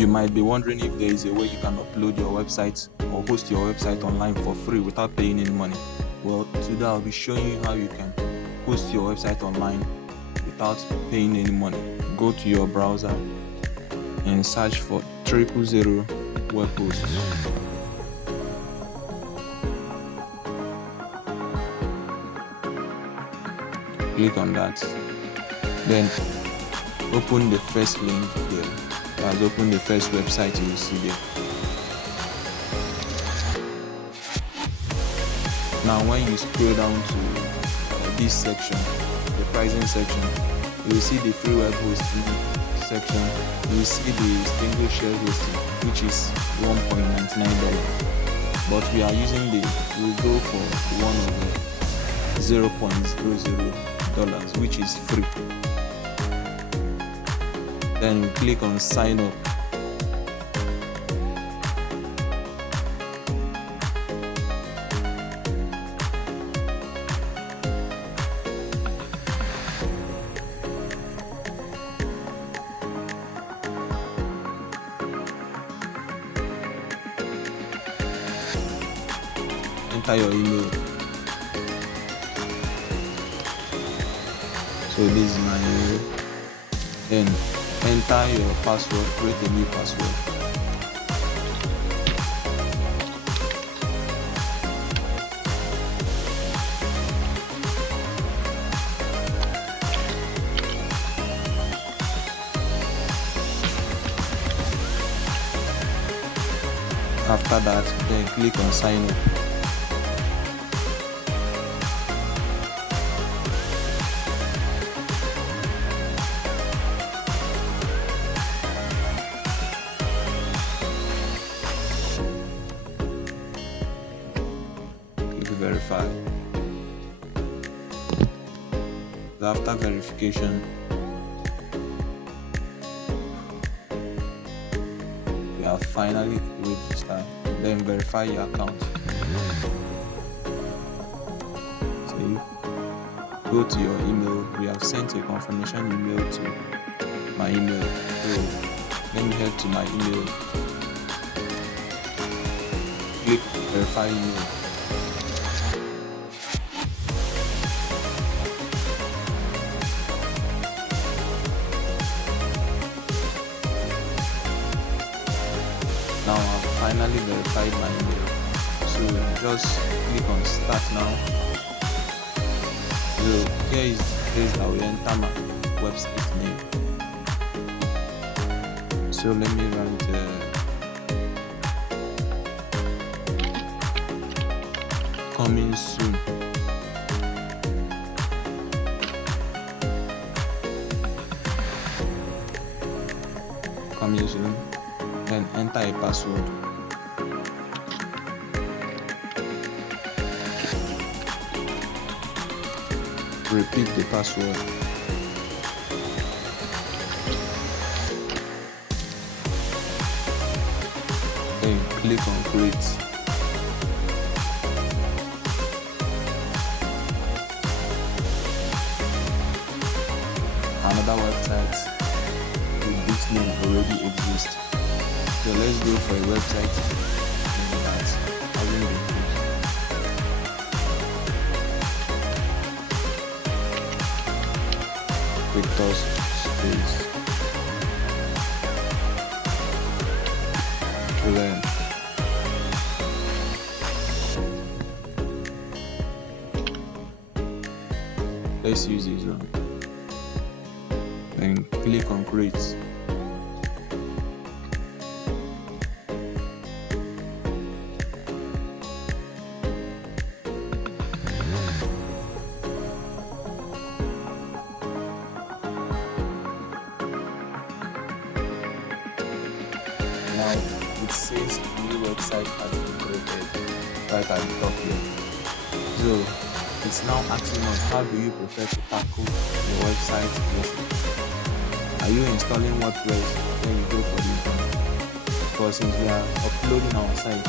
You might be wondering if there is a way you can upload your website or host your website online for free without paying any money. Well, today I'll be showing you how you can host your website online without paying any money. Go to your browser and search for 000 web hosts. Click on that. Then open the first link there. Let's open the first website you will see there. Now when you scroll down to this section, the pricing section, you will see the free web hosting section. You will see the single share hosting, which is $1.99. But we are using we'll go for one of the $0.00, which is free. Then we click on sign up. Enter your email. So this is my email. Then enter your password, create a new password. After that, then click on sign up. Verify. After verification, you have finally registered. Then verify your account. So you go to your email. We have sent a confirmation email to my email. So let me head to my email. Click verify email. Now I've finally verified my email. So just click on start now. So here is the place that we enter my website name. So let me write coming soon. Coming soon. Then enter a password. Repeat the password. Then click on create. Another website with this name already exists. So let's go for a website that hasn't been used. Victor's Space. Then let's use this one. Then click on create. Now it says new website has been created right at the top here. So it's now asking us, how do you prefer to tackle your website hosting? Are you installing WordPress? Then you go for this one. Because since we are uploading our site,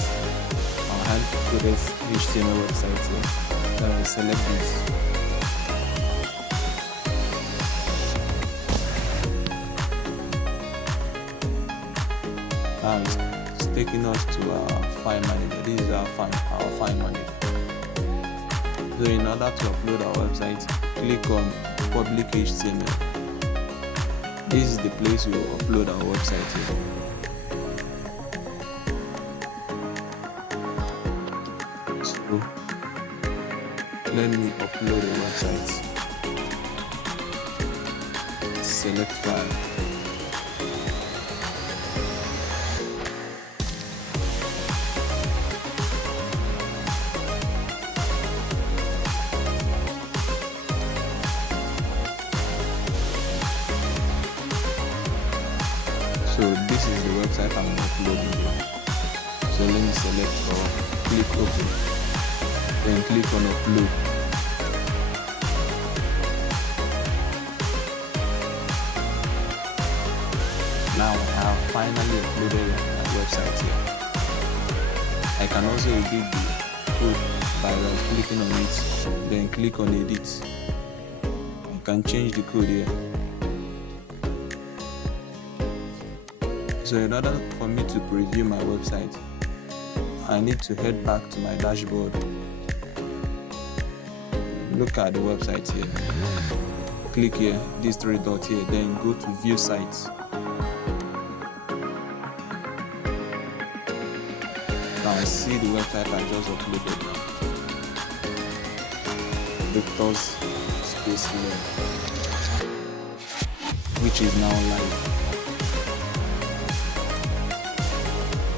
our hand-coded HTML website here, then we select this. taking us to our file manager. This is our file manager. So in order to upload our website, click on public HTML. This is the place we will upload our website here. So let me upload a website. Select file. So this is the website I'm uploading here. So let me select or click open, then click on upload. Now I have finally uploaded my website here. I can also edit the code by right clicking on it, then click on edit. I can change the code here. So in order for me to preview my website, I need to head back to my dashboard. Look at the website here. Click here, these three dots here, then go to view sites. Now I see the website I just uploaded now. Victor's Space Learn, which is now live.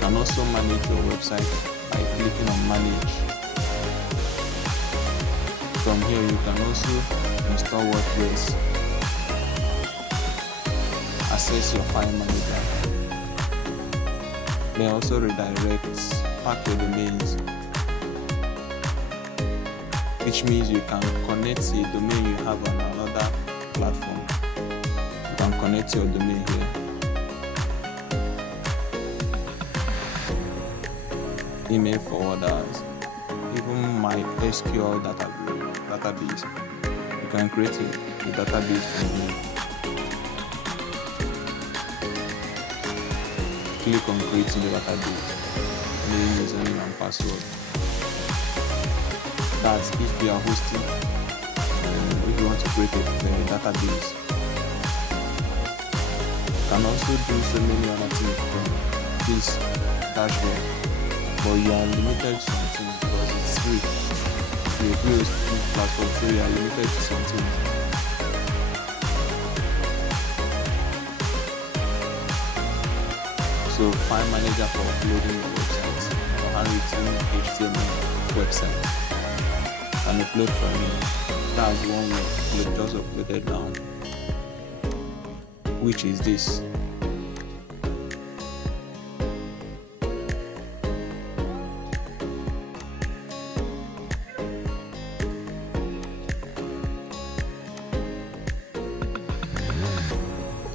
You can also manage your website by clicking on manage. From here you can also install WordPress, access your file manager, then also redirects, pack your domains, which means you can connect a domain you have on another platform. You can connect your domain here. Email forwarders, even my SQL database. You can create a database from here. Click on creating the database, name, username and password. That's if you are hosting, if you want to create a database. You can also do so many other things from this dashboard. But you are limited to something because it's free. You're free hosting platform, so you are limited to something. So file manager for uploading your website or handwritten HTML website. And upload from here. That's one we just uploaded now, which is this.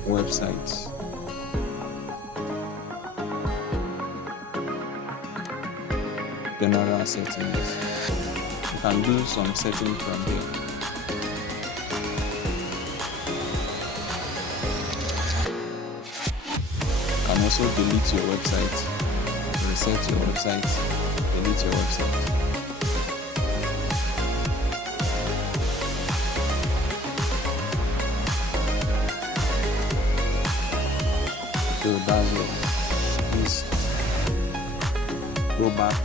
Websites. General settings. You can do some settings from here. You can also delete your website, reset your website, delete your website. So that's all. Please go back,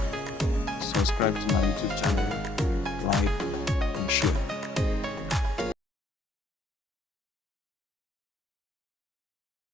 subscribe to my YouTube channel, like and share.